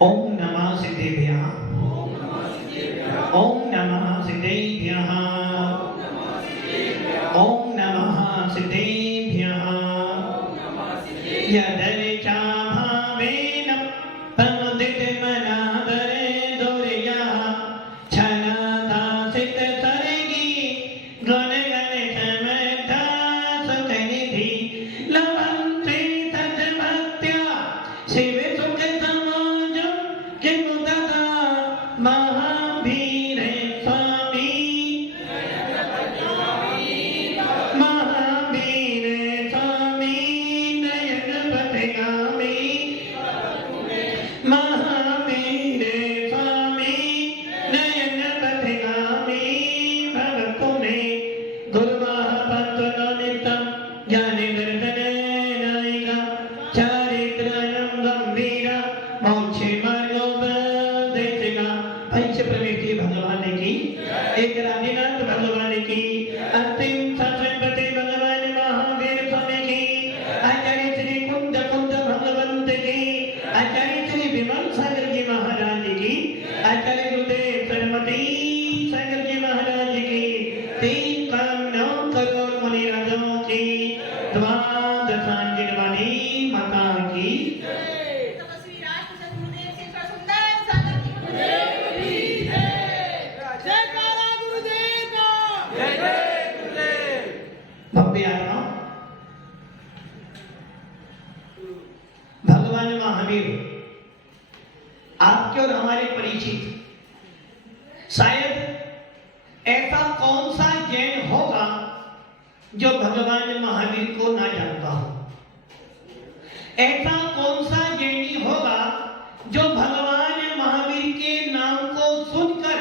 ओम नमः सिद्धेभ्यः। ओम नमः सिद्धेभ्यः। ओम नमः सिद्धेभ्यः। यदर्चा भावेन प्रमुदितमनादरे दुर्यः छलता सिद्धसर्गी गुणगण समर्था सुखनिधि लभन्ते तद्भक्त्या शिवसुखसमाजं किमुदता महावीर स्वामी महावीर स्वामी नयनपथगामी महावीर स्वामी नयनपथगामी भवतु मे गुरुवाह पत्वनित्यं ज्ञानवर्धनायका चारित्रं गंभीरा मोक्षे मार्गोपदेशिका। पंच प्रवृत्ति भगवान की, एक रानीनाथ भगवान की, अंतिम सत्संगपति भगवान महावीर स्वामी की, आचार्य श्री कुंद कुंद भगवंत की, आचार्य श्री विमल सागर जी महाराज की, आचार्य गुरुदेव सरस्वती सागर जी महाराज की, 3 करोड़ मुनि राजाओं की, द्वादशांगिनी माता की। भव्य आत्मा भगवान महावीर आपके और हमारे परिचित, शायद ऐसा कौन सा जैन होगा जो भगवान महावीर को ना जानता हो। ऐसा कौन सा जैनी होगा जो भगवान महावीर के नाम को सुनकर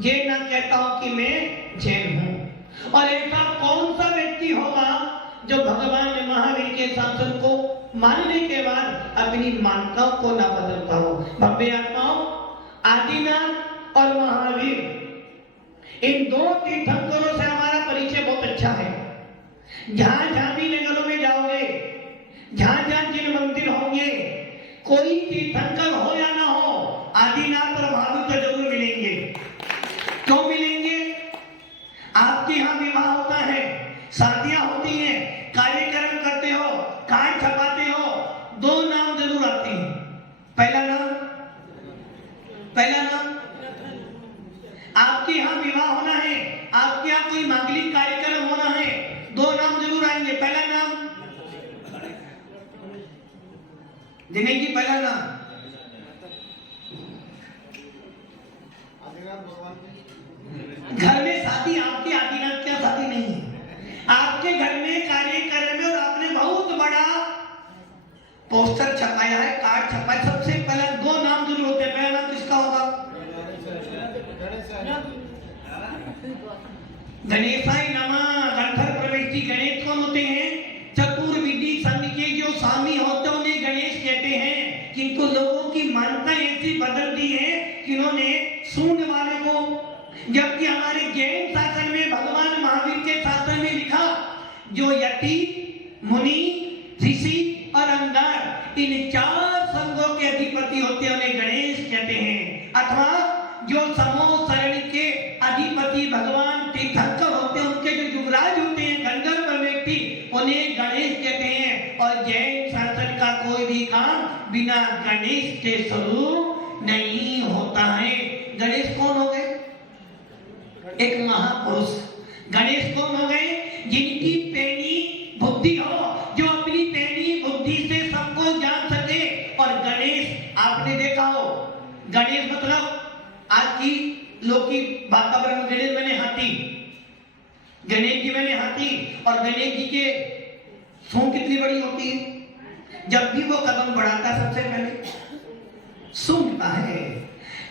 ये ना कहता हो कि मैं जैन हूं। और ऐसा कौन सा व्यक्ति होगा जो भगवान महावीर के शासन को मानने के बाद अपनी मान्यताओं को ना बदलता हो। भव्य आत्माओं, आदिनाथ और महावीर, इन दो तीर्थंकरों से हमारा परिचय बहुत अच्छा है। जहां जहां भी नगरों में जाओगे, जहां जहां जिन मंदिर होंगे, कोई तीर्थंकर हो या ना हो, आदिनाथ और महावीर तो जरूर मिलेंगे। क्यों मिलेंगे? आपके यहाँ विवाह होता है, शादियां होती हैं, कार्यक्रम करते हो, कार्ड छपाते हो, 2 नाम जरूर आते हैं। पहला नाम आपके यहाँ विवाह होना है, आपके यहाँ कोई मांगलिक कार्यक्रम होना है, 2 नाम जरूर आएंगे। पहला नाम दिनेश जी, पहला नाम घर में शादी, आपके आदिनाथ क्या शादी नहीं है, आपके घर में कार्यक्रम में और आपने बहुत बड़ा पोस्टर छपाया है, कार्ड छपाया, सबसे पहले 2 नाम जरूर होते हैं। पहला नाम किसका होगा? गणेशाय नमः। गंधर प्रविष्टि गणेश कौन होते हैं? चतुर्विधि संघ के जो स्वामी होते हैं उन्हें गणेश कहते हैं। किंतु लोगों की मान्यता ऐसी बदल दी है कि उन्होंने शून्य वाले को, जबकि हमारे जैन शासन में भगवान महावीर के शासन में लिखा जो यति, मुनि, ऋषि और अंगार, इन 4 संघों के अधिपति होते हैं उन्हें गणेश कहते हैं। अथवा जो समूह शरण के अधिपति भगवान तीर्थंकर होते हैं, उनके जो युवराज होते हैं, गंधर्व व्यक्ति, उन्हें गणेश कहते हैं। और जैन शासन का कोई भी काम बिना गणेश के शुरू नहीं होता है। गणेश कौन हो गए? एक महापुरुष। गणेश कौन हो गए? जिनकी पैनी बुद्धि हो, जो अपनी पैनी बुद्धि से सबको जान सके। और गणेश आपने देखा हो, गणेश मतलब आज की लौकिक वातावरण में गणेश मैंने हाथी, गणेश जी मैंने हाथी। और गणेश जी के सूंड कितनी बड़ी होती है? जब भी वो कदम बढ़ाता है सबसे पहले सूंघता है,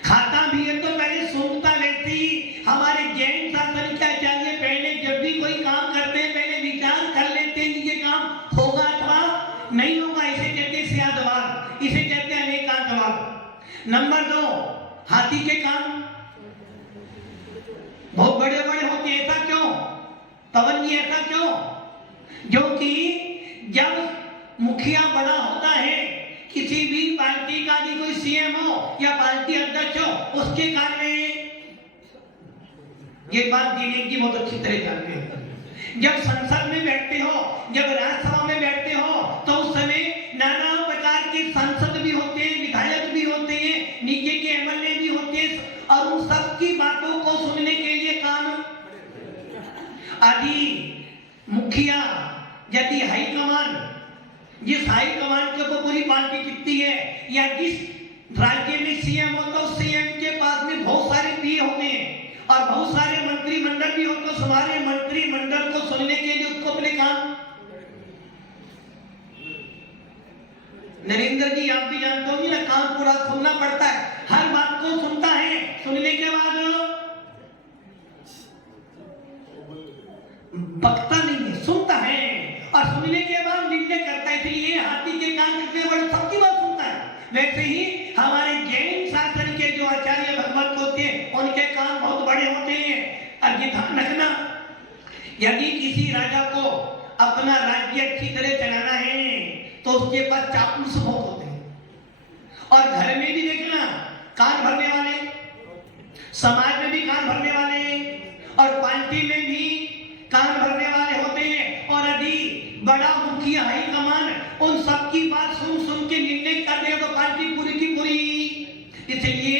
खाता भी है तो पहले सूंघता। वैसे ही हमारे जैन शासन क्या चाहिए? पहले जब भी कोई काम करते हैं पहले विचार कर लेते हैं कि ये काम होगा अथवा नहीं होगा। इसे कहते हैं सियादवाद, इसे कहते हैं अनेकांतवाद। नंबर 2, हाथी के काम बहुत बड़े बड़े होते हैं। ऐसा क्यों पवन जी, ऐसा क्यों? जो कि जब मुखिया बड़ा होता है किसी भी पार्टी का भी कोई सीएम हो या पार्टी अध्यक्ष हो, उसके कान में ये बात दिनेश जी बहुत अच्छी तरह जानते हो। जब संसद में बैठते हो, जब राज्यसभा में बैठते हो, तो उस समय नाना प्रकार के सांसद भी होते हैं, विधायक भी होते हैं, नीचे के एमएलए भी होते हैं, और उन सब की बातों को सुनने के लिए कान आदि मुखिया यदि हाईकमान, जिस हाईकमान के ऊपर पूरी पार्टी टिकती है, या जिस राज्य में सीएम होता है, उस सीएम के पास में बहुत सारे पीए होते हैं और बहुत सारे मंत्रिमंडल भी होते हैं। हमारे मंत्रिमंडल को सुनने के लिए उसको अपने काम, नरेंद्र जी आप भी जानते होंगे ना, कान पूरा सुनना पड़ता है, हर बात को सुनता है, सुनने के बाद बकता नहीं है, सुनता है, और सुनने के बाद निर्णय करता है। इसलिए हाथी के कान कितने बड़े, सबकी बात सुनता है। वैसे ही हमारे जैन शासन के जो आचार्य भगवत होते हैं, उनके कान बहुत बड़े होते हैं। अब ये ध्यान रखना, यदि किसी राजा को अपना राज्य अच्छी तरह चलाना है तो उसके पास चापलूस बहुत होते हैं, और घर में भी देखना कान भरने वाले, समाज में भी कान भरने वाले, और पार्टी में भी कान भरने वाले होते हैं। और यदि बड़ा मुखिया हाईकमान उन सबकी बात सुन सुन के निर्णय कर दे तो पार्टी पूरी की पूरी। इसलिए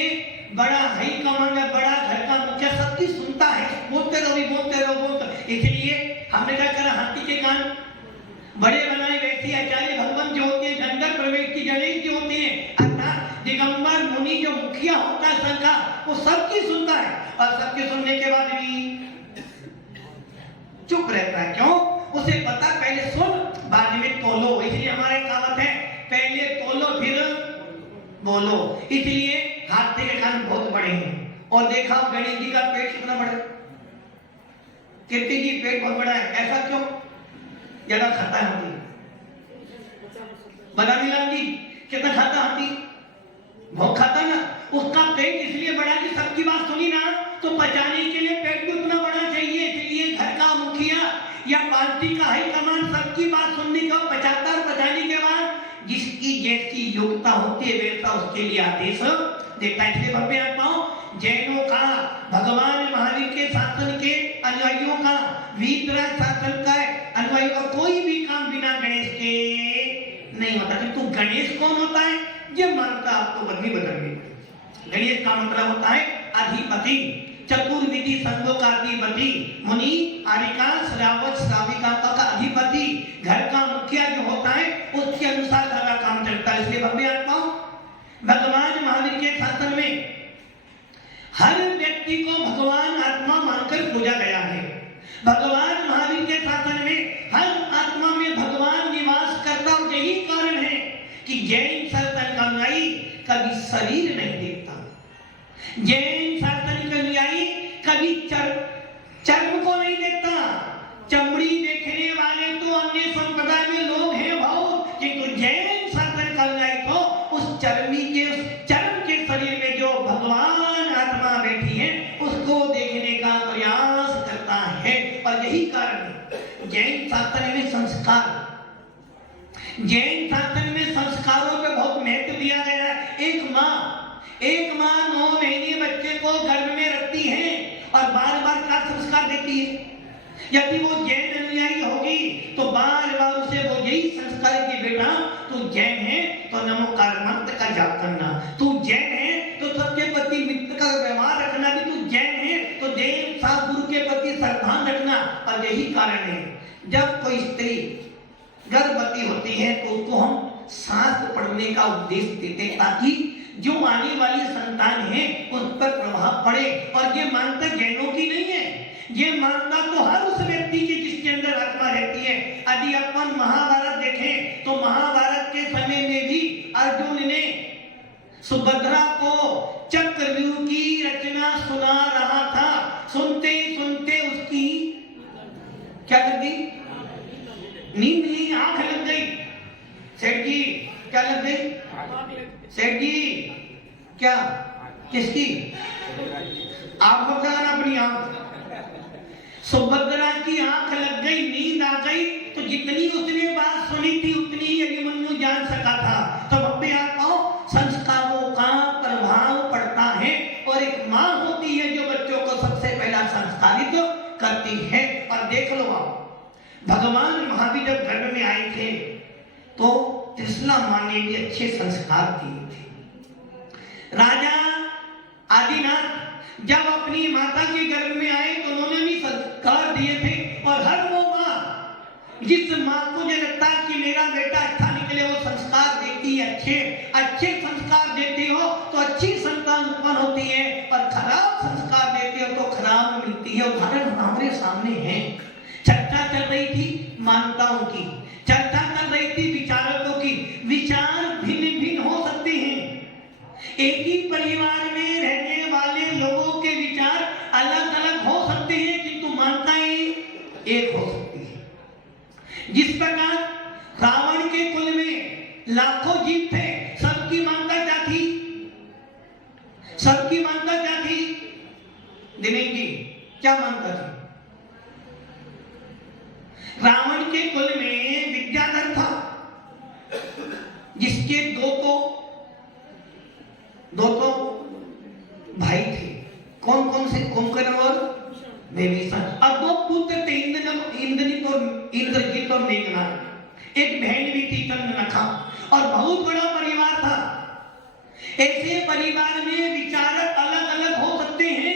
बड़ा हाईकमान में बड़ा घर का मुखिया सबकी सुनता है, बोलते रहो बोलते रहो बोलते। इसलिए हमने क्या करा, हाथी के कान बड़े बनाए। वैसे आचार्य भगवान जो होते हैं, धनगर प्रवेश की गणेश जो होते हैं, अर्थात दिगंबर मुनि जो मुखिया होता है संघ, वो सबकी सुनता है, और सबके सुनने के बाद भी चुप रहता है। क्यों? उसे पता पहले सुन बाद में तोलो। इसलिए हमारे कहावत है, पहले तोलो फिर बोलो। इसलिए हाथी के कान बहुत बड़े हैं। और देखा गणेश जी का पेट कितना बड़ा, कीर्ति जी पेट बहुत बड़ा है, ऐसा क्यों? ज्यादा खाता है हाथी। बता मिला जी कितना खाता हाथी, बहुत खाता ना। उसका पेट इसलिए बड़ा कि सबकी बात सुनी ना, तो पचाने के लिए पेट भी उतना बड़ा चाहिए। इसलिए घर का मुखिया या पार्टी का हाईकमान सबकी बात सुनने का पचाता, पचाने के बाद जिसकी जैसी योग्यता होती है वैसा उसके लिए आदेश देता है। इसलिए भव्य आत्माओं, जैनों का भगवान महावीर के शासन के अनुयायियों का, वीतराग शासन का अनुयायियों का कोई भी काम बिना गणेश के नहीं होता। तो गणेश कौन होता है? ये मानता आपको बदली बदलनी। गणेश का मतलब होता है अधिपति, चतुर्विधि संघों का अधिपति, मुनि आरिका श्रावक श्राविका का अधिपति, घर का मुखिया जो होता है उसके अनुसार सारा काम चलता है। इसलिए भव्य आत्माओं, भगवान महावीर के शासन में हर व्यक्ति को भगवान आत्मा मानकर पूजा गया है। भगवान महावीर के शासन में हर आत्मा में भगवान निवास करता, और यही कारण है कि जैन शासन का अनुयायी कभी शरीर नहीं देखता। जैन शासन का अनुयायी कभी चर्म को नहीं देखता। चमड़ी देखने वाले तो अन्य संप्रदाय में लोग हैं बहुत, किंतु जैन शासन का अनुयायी तो उस चर्म के शरीर में जो भगवान आत्मा बैठी है उसको देखने का प्रयास करता है। और यही कारण है जैन शासन में संस्कार, जैन शासन में संस्कारों पे बहुत महत्व दिया गया है। एक माँ 9 महीने बच्चे को गर्भ में रखती है और बार बार का संस्कार देती है। यदि वो जैन अनुयायी होगी तो बार बार उसे वो यही संस्कार की, बेटा तू जैन है तो नमोकार मंत्र का जाप करना, तू जैन है तो सबके प्रति मित्र का व्यवहार रखना, भी तू जैन है तो देव गुरु के प्रति श्रद्धा रखना। और यही कारण है जब कोई स्त्री गर्भवती होती है तो उसको हम शास्त्र पढ़ने का उपदेश देते हैं, ताकि जो आने वाली संतान है उस पर प्रभाव पड़े। और ये मानता जैनों की नहीं है, ये मानता तो हर उस व्यक्ति की जिसके अंदर आत्मा रहती है। यदि अपन महाभारत देखें तो महाभारत के समय में भी अर्जुन ने सुभद्रा को चक्रव्यूह की रचना सुना रहा था। सुनते सुनते उसकी क्या कर दी? नींद नहीं, आंख लग गई। सेठ जी क्या लग गई? सेठ जी क्या? किसकी? आप बताना अपनी आंख। सुभद्रा की आंख लग गई, नींद आ गई, तो जितनी उसने बात सुनी थी उतनी ही अभिमन्यु जान सका था। तो अपने आप संस्कारों का प्रभाव पड़ता है, और एक माँ होती है जो बच्चों को सबसे पहला संस्कारित करती है। और देख लो आप, भगवान महावीर जब गर्भ में आए थे तो त्रिशला माँ ने भी अच्छे संस्कार दिए थे। राजा आदिनाथ जब अपनी माता के गर्भ में आए तो उन्होंने भी संस्कार दिए थे। और हर वो माँ, जिस माँ को जो लगता है कि मेरा बेटा अच्छा निकले, वो संस्कार देती है, अच्छे संस्कार देती हो तो अच्छी संतान उत्पन्न होती है, और खराब संस्कार देती हो तो खराब मिलती है। उदाहरण हमारे सामने है। चर्चा चल रही थी मान्यताओं की, चर्चा चल रही थी विचारकों की। विचार भिन्न भिन्न हो सकते हैं। एक ही परिवार में रहने वाले लोगों के विचार अलग अलग हो सकते हैं, किंतु मान्यताएं एक हो सकती है। जिस प्रकार रावण के कुल में लाखों जीव थे, सबकी मान्यता क्या थी? सबकी मान्यता क्या थी? दिनेश जी, क्या मान्यता थी? रावण के कुल में विद्याधर था, जिसके दो तो भाई थे। कौन कौन से? कुंभकर्ण और विभीषण। और दो पुत्र थे, इंद्रजीत और मेघनाद। एक बहन भी थी, चंद्रनखा। और बहुत बड़ा परिवार था। ऐसे परिवार में विचारक अलग अलग हो सकते हैं,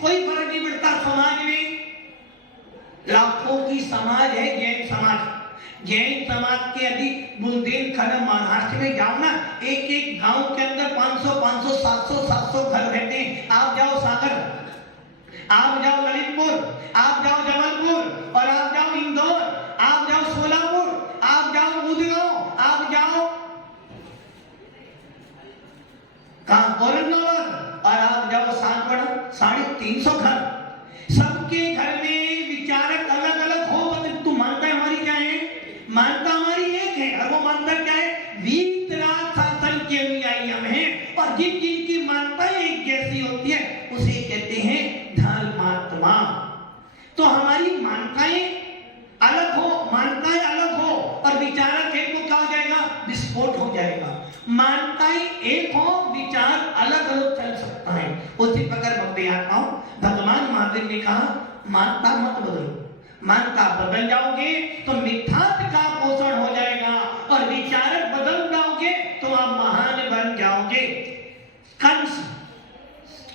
कोई फर्क नहीं पड़ता। समाज में लाखों की समाज है जैन समाज। जैन समाज के यदि बुंदेलखंड महाराष्ट्र में जाओ ना, एक एक गांव के अंदर 500, 700 घर रहते हैं। आप जाओ सागर, आप जाओ ललितपुर, आप जाओ जबलपुर, और आप जाओ इंदौर, आप जाओ सोलापुर, आप जाओ बुधगांव, आप जाओ औरंगाबाद, और आप जाओ सागवाड़ा, 350 घर। सबके घर में विचारक अलग अलग हो, तो मानता हमारी क्या है? मानता हमारी एक है, और वो मानता क्या है? वीतराग शासन के अनुयायी हम हैं। और जिन जिन की मान्यताएं एक जैसी होती है उसे कहते हैं धर्मात्मा। तो हमारी मान्यताएं अलग हो और विचारक एक को क्या हो जाएगा? विस्फोट हो जाएगा। मान्यताएं एक हो, विचार अलग अलग चल सकता है। उसी प्रकार भगवान महावीर ने कहा मान्यता मत बदलो। मान्यता बदल जाओगे तो मिथ्यात्व का पोषण हो जाएगा, और विचारक बदल जाओगे तो आप महान बन जाओगे। कंस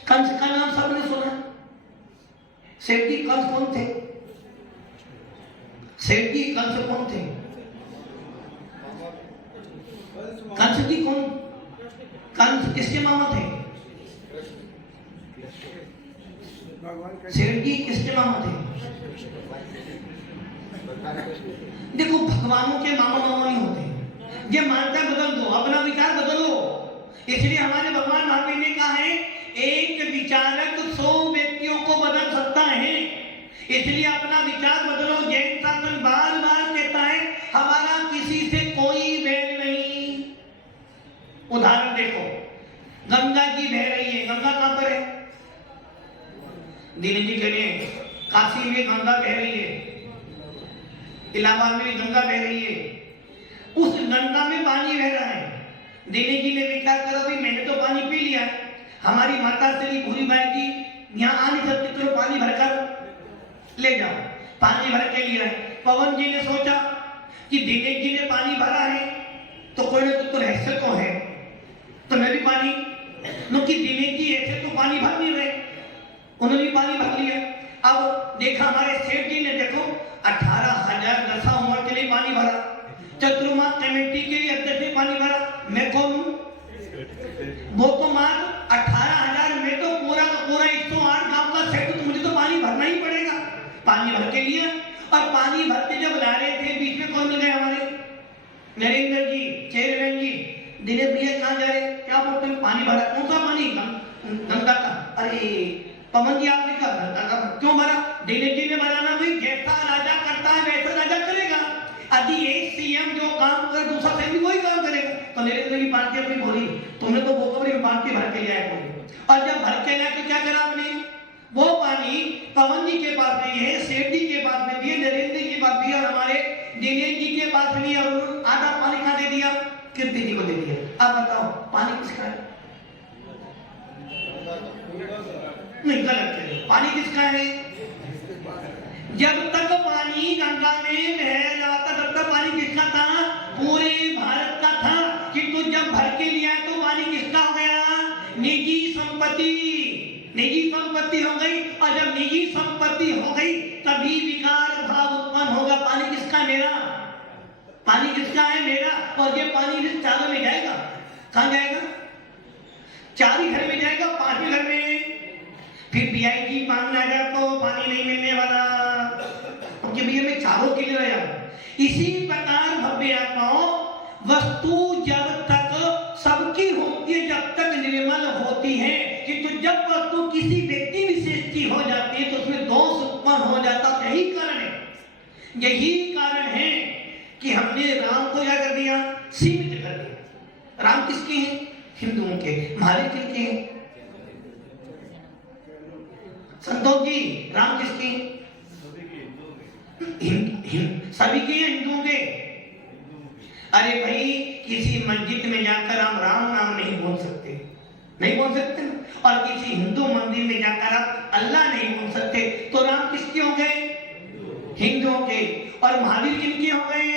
का नाम सबने सुना। सेठ जी कंस कौन थे? सेठ जी कंस कौन थे? कंस जी कौन? कंस किसके मामा थे? सेठ जी किसके मामा थे? देखो, भगवानों के मामा नहीं होते। ये मान्यता बदल दो, अपना विचार बदलो। इसलिए हमारे भगवान महावीर ने कहा है, एक विचारक 100 व्यक्तियों को बदल सकता है। इसलिए अपना विचार बदलो। जैन शासन बार बार कहता है हमारा किसी से कोई बैर नहीं। उदाहरण देखो, गंगा जी बह रही है। गंगा कहां पर है? दिनेश जी कह रहे हैं काशी में गंगा बह रही है, इलाहाबाद में गंगा बह रही है। उस गंगा में पानी बह रहा है। दिनेश जी ने विचार करा, भाई मैंने तो पानी पी लिया, हमारी माता श्री भूरी बाई जी यहाँ आ नहीं सकती, तो पानी भरकर ले जाओ। पानी भर के लिया। पवन जी ने सोचा कि दिनेश जी ने पानी भरा है तो कोई ना तो रहस्य तो है, तो मैं भी पानी, क्योंकि दिनेश जी ऐसे तो पानी भर नहीं रहे, उन्होंने भी पानी भर लिया। अब देखा हमारे सेठ जी ने, देखो 18,000 दशा उम्र के लिए पानी भरा, चतुर्मा कमेटी के अध्यक्ष ने पानी भरा, मैं कौन हूं? वो तो मान 18,000 में तो पूरा 108 गांव का सेठ, तो मुझे तो पानी भरना ही पड़ेगा। पानी भर के लिया, और पानी भरते जब ला रहे थे, बीच में कौन मिल गए? हमारे नरेंद्र जी, चेयरमैन जी। दिनेश भैया कहाँ जा रहे? क्या बोलते हैं? पानी भरा। कौन सा पानी? गंगा का। अरे पवन जी आपने कहा गंगा का क्यों भरा? दिनेश जी ने भरा ना भाई, जैसा राजा करता है वैसा राजा करेगा। यदि एक सीएम जो काम करे दूसरा सीएम भी वही काम करेगा। तो नरेंद्र की बात अपनी बोली, तुमने तो बोकबरी में बांध के भर के लिया है। और जब भर के लाया तो क्या करा आपने? वो पानी पवन जी के पास नहीं है, सेठ जी के पास में भी है, नरेंद्र जी के पास भी है, और हमारे दिनेश जी के पास नहीं है, और आधा पानी कहाँ दे दिया? कीर्ति जी को दे दिया। आप बताओ पानी किसका है? नहीं, गलत है। पानी किसका है? जब तक पानी गंगा में बह रहा था तब तक पानी किसका था? पूरे भारत का था। किंतु जब भर के लिया तो पानी किसका हो गया? निजी संपत्ति। निजी संपत्ति हो गई, और जब निजी संपत्ति हो गई तभी विकार भाव उत्पन्न होगा। पानी किसका? मेरा। पानी किसका है? मेरा। और ये पानी चारों में जाएगा। कहाँ जाएगा? 4 ही घर में जाएगा, 5 घर में। फिर पीआईजी मांगना है तो पानी नहीं मिलने वाला, क्योंकि भैया मैं चारों के लिए रहा। इसी प्रकार भव्य आत्माओं, वस्तु जब तक सबकी होती है, जब तक निर्मल होती है, किंतु जब वस्तु किसी व्यक्ति विशेष की हो जाती है तो उसमें दोष उत्पन्न हो जाता। यही कारण है, यही कारण है कि हमने राम को क्या कर दिया? सीमित कर दिया। राम किसके हैं? हिंदुओं के। हमारे किसके हैं? संतोष जी, राम किसके? सभी के हिंदुओं के। अरे भाई, किसी मस्जिद में जाकर हम राम नाम नहीं बोल सकते, नहीं बोल सकते ना। और किसी हिंदू मंदिर में जाकर आप अल्लाह नहीं बोल सकते। तो राम किसके हो गए? हिंदुओं के। और महावीर किनके हो गए?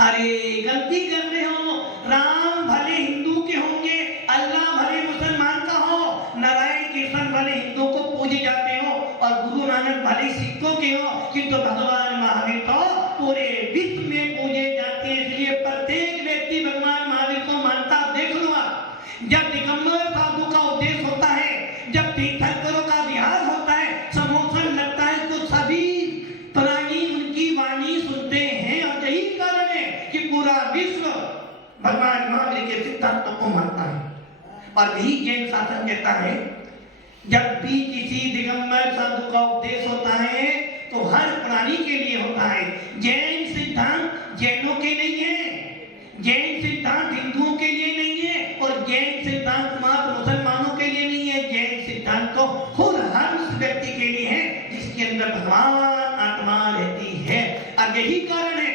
अरे गलती कर रहे हो। राम भले हिंदू के होंगे, अल्लाह भले मुसलमान का हो, नारायण कृष्ण भले हिंदुओं को पूजे जाते हो, और गुरु नानक भले सिखों के हो, किंतु भगवान महावीर तो पूरे विश्व में पूजे जाते हैं। इसलिए प्रत्येक व्यक्ति भगवान महावीर को मानता। देख लो आप, जब दिगंबर साधु का उपदेश होता है, जब तीर्थंकरों का विहार होता है, समोसन लगता है, तो सभी प्राणी उनकी वाणी सुनते हैं। और यही कारण है कि पूरा विश्व भगवान महावीर के सिद्धांतों को मानता है। और यही जैन शासन कहता है, जब भी किसी दिगंबर साधु का उपदेश होता है तो हर प्राणी के लिए होता है। जैन सिद्धांत जैनों के नहीं है, जैन सिद्धांत हिंदुओं के लिए नहीं है, और जैन सिद्धांत मात्र मुसलमानों के लिए नहीं है। जैन सिद्धांत तो खुद हर उस व्यक्ति के लिए है जिसके अंदर भगवान आत्मा रहती है। और यही कारण है,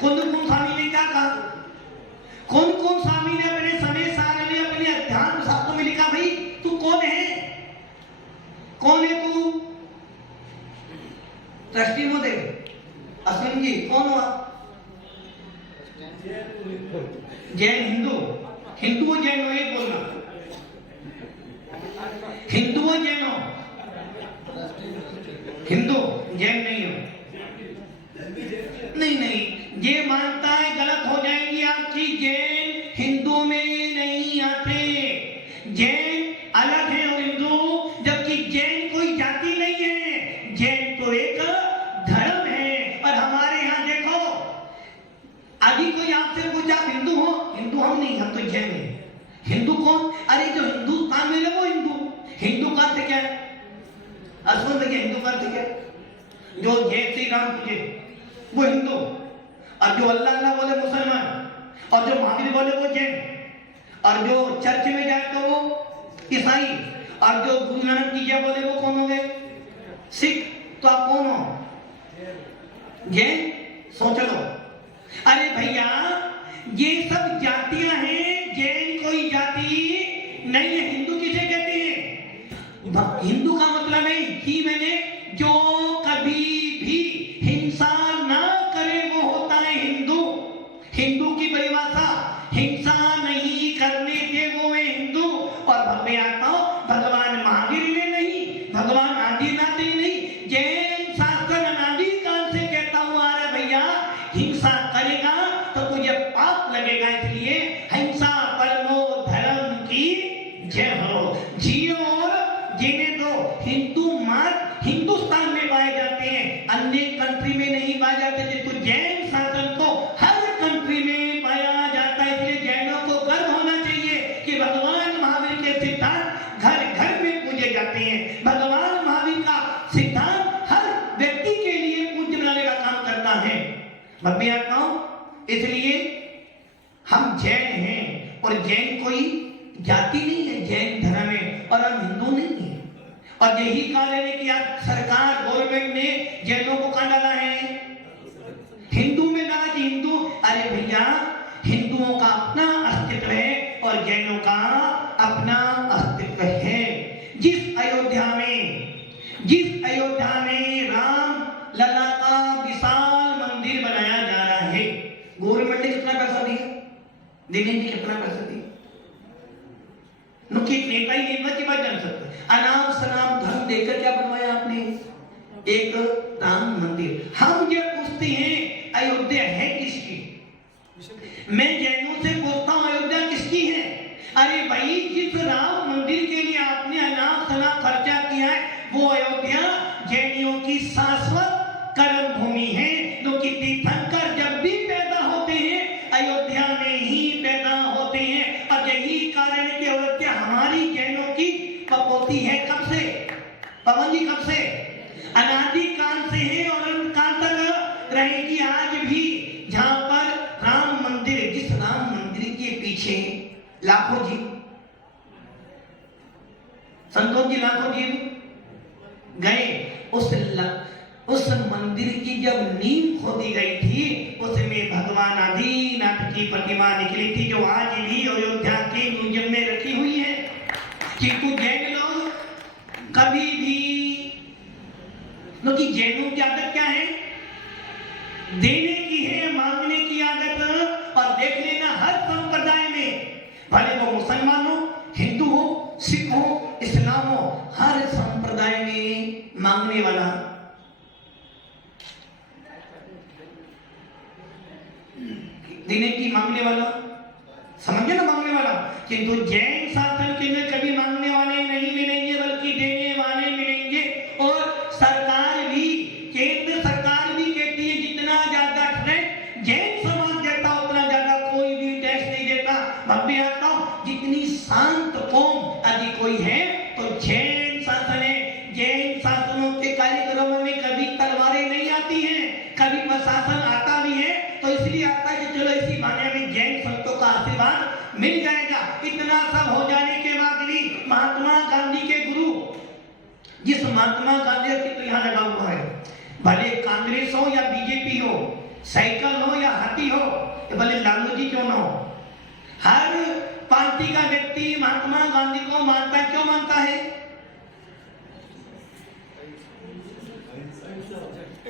कौन स्वामी ने क्या कहा? कौन स्वामी ने अपने समय सार में, अपने अध्यात्म शास्त्रों में लिखा, भाई तू कौन है? कौन है तू? ट्रस्टी मोदे, अश्विन जी, कौन हो आप? जैन हिंदू। हिंदू जैन हो, एक बोलना। हिंदू हो जैन हो? हिंदू, जैन नहीं हो। नहीं नहीं, ये मानता है गलत हो जाएंगी आपकी। जैन हिंदू में नहीं आते। जैन अलग है और हिंदू, जबकि जैन कोई जाति नहीं है, जैन तो एक धर्म है। और हमारे यहाँ देखो, अभी कोई आपसे पूछा आप हिंदू हो? हिंदू हम नहीं, हम तो जैन हैं। हिंदू कौन? अरे जो हिंदुस्तान में वो हिंदू। हिंदू का अर्थ क्या है? असुन देखिए, हिंदू का अर्थ क्या है? जो जय श्री राम पूजे वो हिंदू, और जो अल्लाह अल्लाह बोले मुसलमान, और जो महावीर बोले वो जैन, और जो चर्च में जाए तो वो ईसाई, और जो गुरु नानक की जय बोले वो कौन हो गए? सिख। तो आप कौन हो? जैन। सोच लो। अरे भैया, ये सब जातियां हैं, जैन कोई जाति नहीं है। हिंदू किसे कहते हैं? हिंदू का मतलब है कि मैंने जो कभी भी हिंसा ना करे वो होता है हिंदू। हिंदू की परिभाषा हिंसा नहीं करने के वो है हिंदू। और भव्य आत्माओं, भगवान महावीर ने नहीं, भगवान आदिनाथ ने नहीं, जैन शास्त्र अनादि काल से कहता हुआ आ रहा है, भैया हिंसा करेगा तो तुझे पाप लगेगा। इसलिए हिंसा परमो धर्म की जय हो। जियो और जीने दो। हिंदू मत हिंदुस्तान में पाए जाते हैं, अन्य कंट्री में नहीं पाए जाते। तो जैन शासन को हर कंट्री में पाया जाता है। इसलिए जैनों को गर्व होना चाहिए कि भगवान महावीर के सिद्धांत घर घर में पूजे जाते हैं। भगवान महावीर का सिद्धांत हर व्यक्ति के लिए पूज्य बनाने का काम करता है। भव्य आत्माओं, इसलिए हम जैन हैं, और जैन कोई जाति नहीं है, जैन धर्म है, और हम हिंदू नहीं है। और यही कारण है कि आज सरकार गवर्नमेंट ने जैनों को कहां डाला है? हिंदू में डाला कि हिंदू, अरे भैया हिंदुओं का अपना अस्तित्व है और जैनों का अपना अस्तित्व है। जिस अयोध्या में राम लला का विशाल मंदिर बनाया जा रहा है, गवर्नमेंट ने कितना पैसा दिया? देने में कितना पैसा दिया? नुकी नेता ही नेता की बात जान सकते। अनाम शनाम धन देकर क्या बनवाया आपने? एक राम मंदिर। हम ये पूछते हैं अयोध्या है किसकी? मैं जैनों से पूछता हूं अयोध्या किसकी है? अरे भाई जिस राम मंदिर के लिए आपने अनाम शनाम खर्चा किया है वो अयोध्या जैनियों की शाश्वत कर्म भूमि है। जो कि तीर्थंकर जब भी पैदा होते हैं अयोध्या में ही पैदा होते हैं और यही कारण है कि अयोध्या हमारी जैनों की कपोती है। कब से पवन जी? कब से? अनादि काल से है और अंत काल तक रहेगी आज भी। जहां पर राम मंदिर, जिस राम मंदिर के पीछे लाखों जी, संतोष जी लाखों जी गए, उस मंदिर की जब नींव खोदी गई थी उसमें भगवान आदिनाथ की प्रतिमा निकली थी जो आज भी अयोध्या के म्यूजियम में रखी हुई है। किंतु जैन लोग कभी भी, क्योंकि जैनों की आदत क्या है? देने की है, मांगने की आदत। और देख लेना हर संप्रदाय में, भले वो मुसलमान हो, हिंदू हो, सिख हो, इस्लाम हो, हर संप्रदाय में मांगने वाला, देने की मांगने वाला, समझे ना, मांगने वाला। किंतु जैन शासन के में कभी मांगने वाले नहीं मिलेंगे बल्कि देने वाले मिलेंगे। और सरकार भी, केंद्र सरकार भी कहती है जितना ज्यादा टैक्स जैन समाज देता उतना ज्यादा कोई भी टैक्स नहीं देता। भव्य आता जितनी शांत कौम यदि कोई है तो जैन शासन है। जैन शासनों के कार्यक्रमों में कभी तलवारें नहीं आती हैं, कभी प्रशासन आता भी है तो इसलिए आता है कि चलो इसी बहाने में जैन संतों का आशीर्वाद मिल जाएगा। इतना सब हो जाने के बाद भी महात्मा गांधी के गुरु, जिस महात्मा गांधी की तो यहाँ लगा हुआ है, भले कांग्रेस हो या बीजेपी हो, साइकिल हो या हाथी हो, भले लालू जी क्यों ना हो, हर पार्टी का व्यक्ति महात्मा गांधी को मानता है। क्यों मानता है?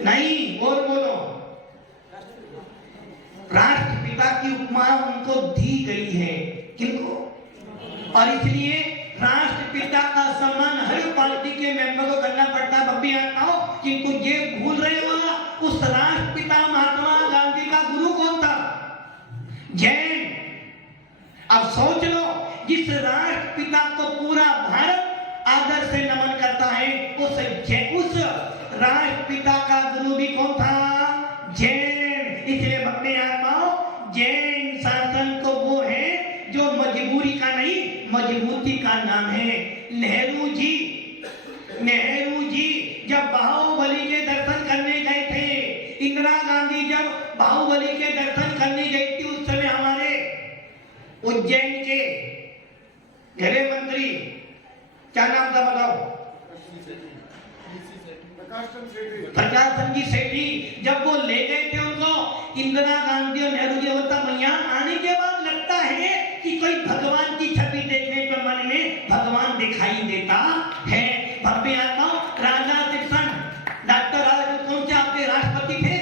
नहीं, और बोलो। राष्ट्रपिता की उपमा उनको दी गई है। किनको? और इसलिए राष्ट्रपिता का सम्मान हर पार्टी के मेंबर को करना पड़ता है। बब्बी आता हो, किंतु ये भूल रहे हो उस राष्ट्रपिता महात्मा गांधी का गुरु कौन था? जैन। अब सोच लो, जिस राष्ट्रपिता को पूरा भारत आदर से नमन करता है उस राष्ट्रपिता का गुरु भी कौन था? जैन। इसलिए भक्ति आत्माओं, जैन शासन तो वो है जो मजबूरी का नहीं मजबूती का नाम है। नेहरू जी जब बाहुबली के दर्शन करने गए थे, इंदिरा गांधी जब बाहुबली के दर्शन करने गई थी, उस समय हमारे उज्जैन के गृह मंत्री, क्या नाम था बताओ? प्रकाश चंद जी सेठी। जब वो ले गए थे उनको, इंदिरा गांधी और नेहरू जी होता, यहाँ आने के बाद लगता है कि कोई भगवान की छवि देखने पर मन में भगवान दिखाई देता है। भव्य आत्माओं, राजा शिक्षण डॉक्टर कौन से आपके राष्ट्रपति थे,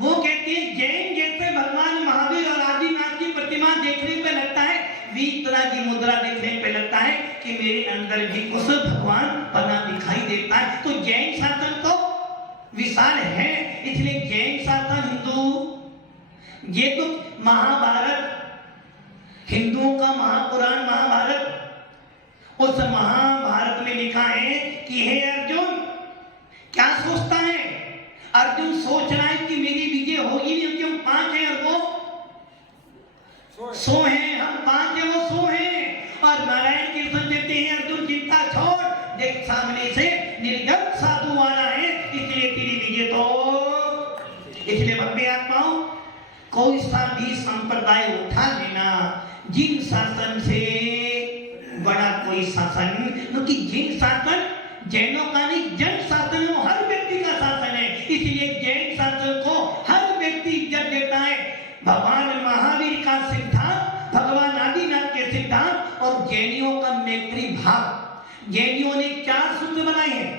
वो कहते हैं जैन जैसे भगवान महावीर और आदिनाथ की प्रतिमा देखने पे लगता है, वीतरा की मुद्रा देखने पे लगता है कि मेरे अंदर भी कुछ भगवान बना दिखाई देता है। तो जैन शासन तो विशाल है। इसलिए जैन शासन हिंदू, ये तो महाभारत, हिंदुओं का महापुराण महाभारत, उस महाभारत में लिखा है कि हे अर्जुन, क्या सोचता है? अर्जुन सोच रहा है कि मेरी विजय होगी नहीं, क्यों? 5 हैं और वो 100 हैं, हम 5 हैं, वो 100 हैं। और नारायण कीर्तन देते हैं, अर्जुन चिंता छोड़, देख सामने से निर्गत साधु आ रहा है, इसलिए तेरी विजय तो। इसलिए भव्य आत्माओं, कोई सा भी संप्रदाय उठा लेना, जिन शासन से बड़ा कोई शासन, क्योंकि जिन शासन जैनों का नहीं, जन शासन हो, हर व्यक्ति का शासन है, इसलिए जैन शासन को हर व्यक्ति इज्जत देता है। भगवान महावीर का सिद्धांत, भगवान आदिनाथ के सिद्धांत और जैनियों का मैत्री भाव। जैनियों ने 4 सूत्र बनाए हैं।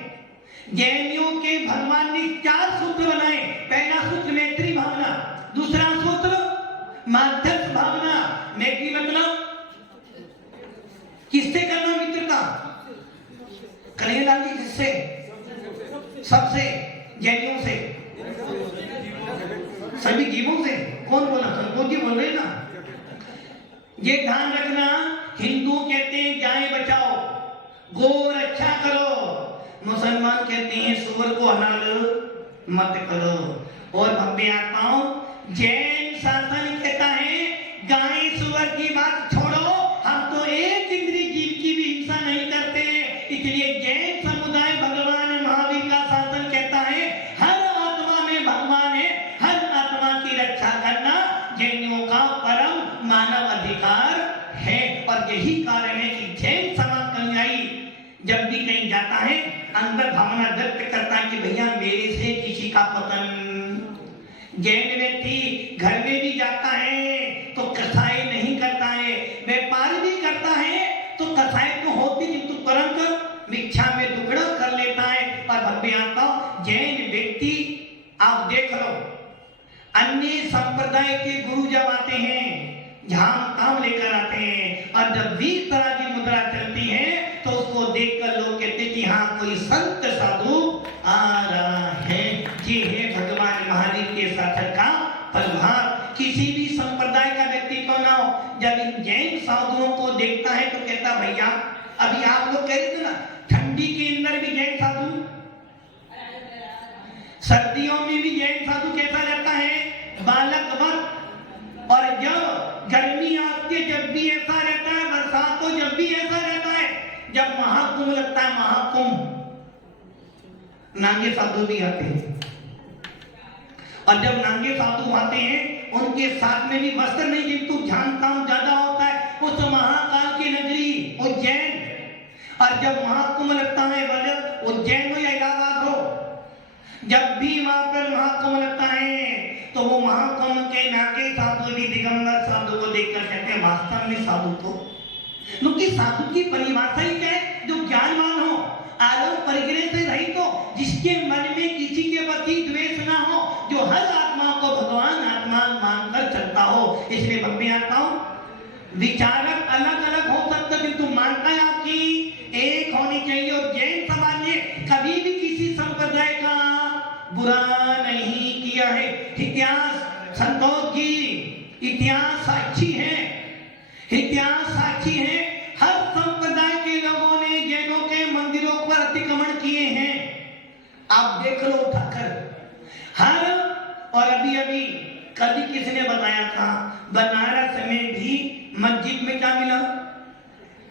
जैनियों के भगवान ने 4 सूत्र बनाए। पहला सूत्र मैत्री भावना, दूसरा सूत्र माध्यस्थ भावना। मैत्री मतलब किससे करना मित्रता? कन्हैयालाल जी किससे? सबसे, जैनियों से, सभी जीवों से। कौन बोला? संतोष जी बोल रहे ना। ये ध्यान रखना, हिंदू कहते हैं गाय बचाओ, गो रक्षा करो, मुसलमान कहते हैं सुअर को हलाल मत करो, और भव्य आत्माओं जैन शासन कहता है गाय सुअर की बात छोड़ो, हम तो एक इंद्रिय जीव की भी हिंसा नहीं करते हैं। इसलिए जैन समुदाय भगवान महावीर का शासन कहता है हर आत्मा में भगवान है, हर आत्मा की रक्षा करना जैनियों का परम मानव अधिकार है। और यही कारण है कि जैन समाज अनुयायी जब भी कहीं जाता है अंदर भावना व्यक्त करता है कि भैया मेरे से किसी का पतन। जैन व्यक्ति घर में भी जाता है तो कसाई नहीं करता है, व्यापार भी करता है तो कसाई तो होती किंतु तुरंत मिच्छा में टुकड़ा कर लेता है। और भव्यांता जैन व्यक्ति आप देख लो, अन्य संप्रदाय के गुरु जब आते हैं झाम काम लेकर आते हैं, और जब 20 तरह की मुद्रा चलती है तो उसको देखकर लोग कहते हैं कि हाँ कोई संत साधु आ रहा है। ये है भगवान महावीर के शासन का प्रभाव। किसी भी संप्रदाय का व्यक्ति क्यों ना हो, जब इन जैन साधुओं को देखता है तो कहता भैया, अभी आप लोग कह रहे थे ना ठंडी के अंदर भी जैन साधु, सर्दियों में भी जैन साधु कैसा रहता है? बालक वक्त। और जब गर्मी आती है जब भी ऐसा रहता है, बरसात हो जब भी ऐसा रहता है। जब महाकुंभ लगता है, महाकुंभ, नांगे साधु भी आते हैं, और जब नांगे साधु आते हैं उनके साथ में भी वस्त्र नहीं, किंतु ध्यान काम ज्यादा होता है उस महाकाल की नगरी उज्जैन। और जब महाकुंभ लगता है, भले उज्जैन हो या इलाहाबाद हो, जब भी वहां पर महाकुंभ लगता है तो वो महाकुंभ के नागे साधु भी दिगंबर साधु को देखकर कहते हैं वास्तव में साधु तो, क्योंकि साधु की परिभाषा ही क्या है? जो ज्ञानवान हो, आलोक परिग्रह से रहित हो, जिसके मन में किसी के प्रति द्वेष ना हो, जो हर आत्मा को भगवान आत्मा मानकर चलता हो। इसलिए भव्य आत्माओं, विचारक अलग अलग हो सकते किंतु मानता है आपकी एक होनी चाहिए। और जैन समाज ने कभी भी किसी संप्रदाय का बुरा नहीं किया है। इतिहास, संतोष जी इतिहास साक्षी है, इतिहास साक्षी है। हर संप्रदाय के लोगों ने जैनों के मंदिरों पर अतिक्रमण किए हैं, आप देख लो उठाकर हर। और अभी अभी कभी किसने बताया था बनारस में भी मस्जिद में क्या मिला?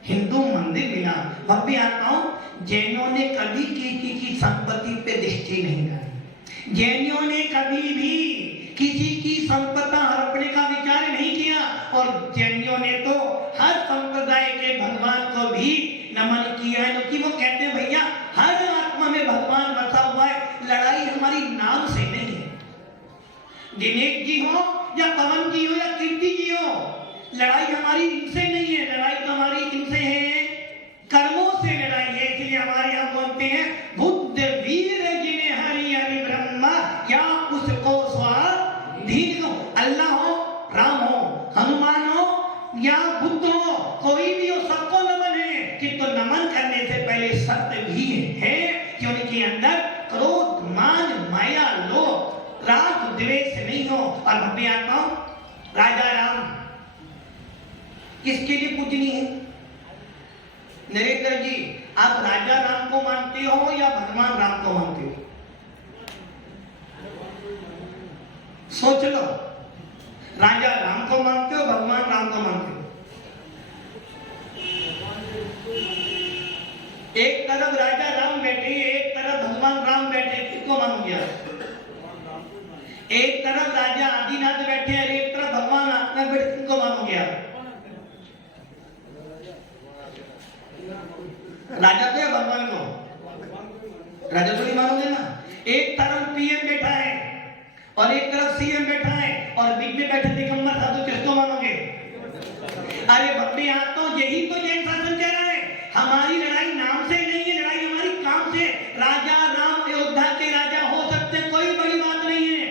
हिंदू मंदिर मिला। भव्य आत्माओं, जैनों ने कभी किसी की संपत्ति पे दृष्टि नहीं डाली। जैनियों ने कभी भी किसी की संपदा हड़पने का विचार नहीं किया। और जैनियों ने तो हर संप्रदाय के भगवान को भी नमन किया है, क्योंकि वो कहते हैं भैया हर आत्मा में भगवान बसा हुआ है, लड़ाई हमारी नाम से नहीं है। दिनेश जी हो या पवन जी हो या कीर्ति जी हो, लड़ाई हमारी इनसे नहीं है, लड़ाई तो हमारी इनसे है, कर्मों से लड़ाई है। इसलिए हमारे यहाँ बोलते हैं बुद्ध वीर जिन्हें हरि हरि ब्रह्मा, या उसको स्वाधीन को। अल्लाह हो, राम हो, हनुमान हो या बुद्ध हो, कोई भी हो, सबको नमन है। किंतु नमन करने से पहले सत्य भी है कि उनके अंदर क्रोध, मान, माया, लोभ, राग, द्वेष नहीं हो। और भव्य आत्माओं, राजा राम किसके लिए पूजनीय है? नरेंद्र जी, आप राजा राम को मानते हो या भगवान राम को मानते हो? सोच लो, राजा राम को मानते हो, भगवान राम को मानते हो? एक तरफ राजा राम बैठे, एक तरफ भगवान राम बैठे, किसको मानोगे आप? एक तरफ राजा आदिनाथ बैठे और एक तरफ भगवान आत्मा बैठे, किसको मानोगे आप? राजा को या भगवान को? राजा तो नहीं मानोगे ना। एक तरफ पीएम बैठा है और एक तरफ सीएम बैठा है और बीच में बैठे दिगंबर साधु, किसको मानोगे? अरे बब्बे आप तो यही तो जैन शासन कह रहा है, हमारी लड़ाई नाम से नहीं है, लड़ाई हमारी काम से। राजा राम अयोध्या के राजा हो सकते, कोई बड़ी बात नहीं है।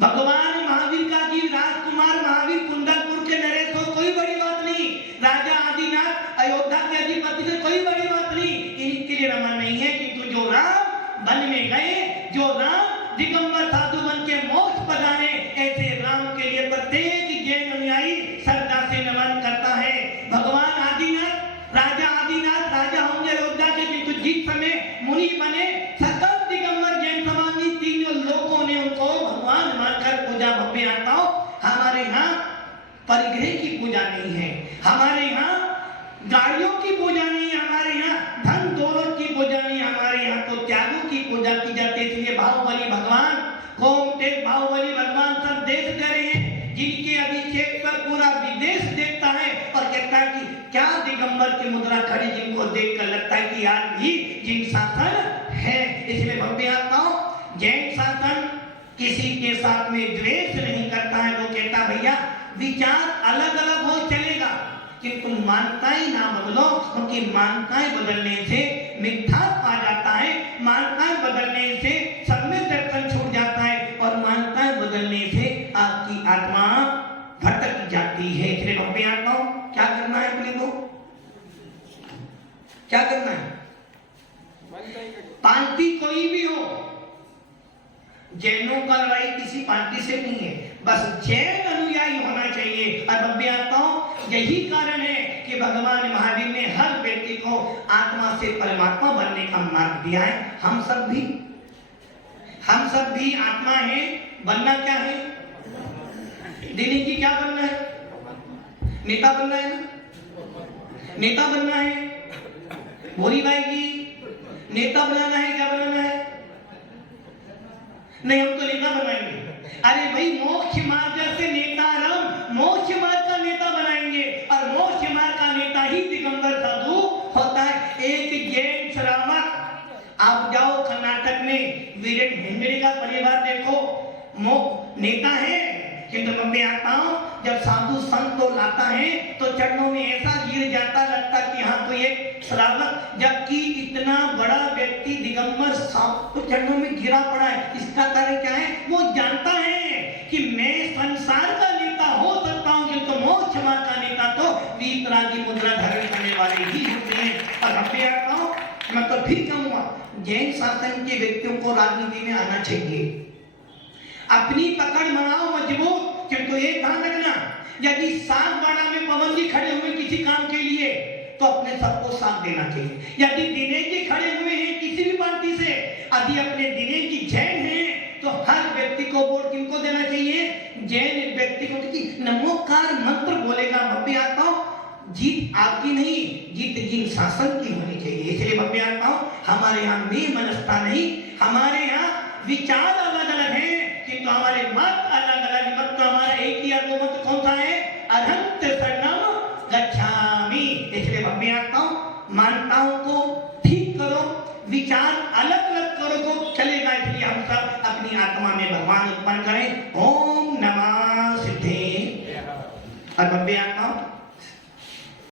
भगवान महावीर का जी राजकुमार महावीर कुंडलपुर के नरेश हो, कोई बड़ी बात नहीं। राजा आदिनाथ अयोध्या के अधिपति से कोई बड़ी बात नहीं। इनके लिए रमन नहीं है कि तू जो राम वन में गए, जो राम दिगंबर साधु बन के मोक्ष पधारे, ऐसे राम के लिए प्रत्येक जैन अनुयायी श्रद्धा से नमन करता है। भगवान आदिनाथ, राजा आदिनाथ राजा होंगे अयोध्या के, किंतु जिस समय मुनि बने सकल दिगंबर जैन समाज तीनों लोगों ने उनको भगवान मानकर पूजा। भव्य आत्माओं, हमारे यहाँ परिग्रह की पूजा नहीं है, हमारे यहाँ गाड़ियों की पूजा नहीं है, हमारे यहाँ धन दौलत की पूजा नहीं, हमारे यहाँ तो त्यागों की पूजा की जाती है। इसलिए बाहुबली भगवान, गोमते बाहुबली भगवान सब देश दे रहे हैं, जिनके अभिषेक पर पूरा विदेश देखता है और कहता है कि क्या दिगंबर की मुद्रा खड़ी, जिनको देखकर लगता है कि यार भी जिन शासन है। इसलिए भव्य आत्माओं, जैन शासन किसी के साथ में द्वेष नहीं करता है। वो कहता भैया विचार अलग अलग हो चलेगा, किंतु मान्यताएं ना बदलो, क्योंकि मान्यताएं बदलने से मिथ्यात्व आ जाता है, मान्यताएं बदलने से सब में दर्शन छूट जाता है और मान्यताएं बदलने से आपकी आत्मा भटक जाती है। इसलिए भव्य आत्माओं, क्या करना है अपने को? क्या करना है? पांति कोई भी हो, जैनों का लड़ाई किसी पार्टी से नहीं है, बस जैन अनुयायी होना चाहिए। और भव्य आत्माओं, यही कारण है कि भगवान महावीर ने हर व्यक्ति को आत्मा से परमात्मा बनने का मार्ग दिया है। हम सब भी आत्मा है। बनना क्या है? दिल्ली की क्या बनना है? नेता बनना है ना, नेता बनना है। भोरी भाई की नेता बनाना है, क्या बनाना है? नहीं, हम तो नेता बनाएंगे। अरे भाई, मोक्ष मार्ग से नेता राम मोक्ष मार्ग का नेता बनाएंगे और मोक्ष मार्ग का नेता ही दिगंबर साधु होता है। एक जैन श्रावक, आप जाओ कर्नाटक में वीरेन हेगड़े का परिवार देखो, नेता है, किंतु मम्मी आत्माओं जब साधु संत को लाता है तो चरणों में ऐसा गिर जाता, लगता कि हाँ तो ये श्रावक, जबकि इतना बड़ा व्यक्ति दिगंबर साधु तो चरणों में गिरा पड़ा है। इसका कारण क्या है? वो जानता है कि मैं संसार का नेता हो सकता हूँ, किंतु मोक्ष मार्ग का नेता तो वीतरागी मुद्रा धारण करने वाले ही होते हैं। और मम्मी आत्माओं, मैं तो फिर कहूँगा, जैन शासन के व्यक्तियों को राजनीति में आना चाहिए। अपनी पकड़ बनाओ मजबूत, किंतु एक ध्यान रखना, यदि सात बाड़ा में पवन जी खड़े हुए किसी काम के लिए तो अपने सबको साथ देना चाहिए। यदि दिनेश जी खड़े हुए हैं किसी भी पार्टी से, यदि अपने दिनेश जी जैन हैं तो हर व्यक्ति को वोट किनको देना चाहिए? जैन व्यक्ति को। नमोकार मंत्र बोलेगा भव्य आत्माओं, जीत आपकी नहीं, जीत जिन शासन की होनी चाहिए। इसलिए भव्य आत्माओं, हमारे यहाँ में मनस्ता नहीं, हमारे यहाँ विचार अलग अलग है, किंतु हमारे मत अलग अलग। मत तो हमारा एक ही है, वो मत कौन सा है? अनंत शरणम गच्छामि। इसलिए भव्य आत्माओं, मान्यताओं को ठीक करो, विचार अलग अलग करो तो चलेगा। इसलिए हम सब अपनी आत्मा में भगवान उत्पन्न करें। ओम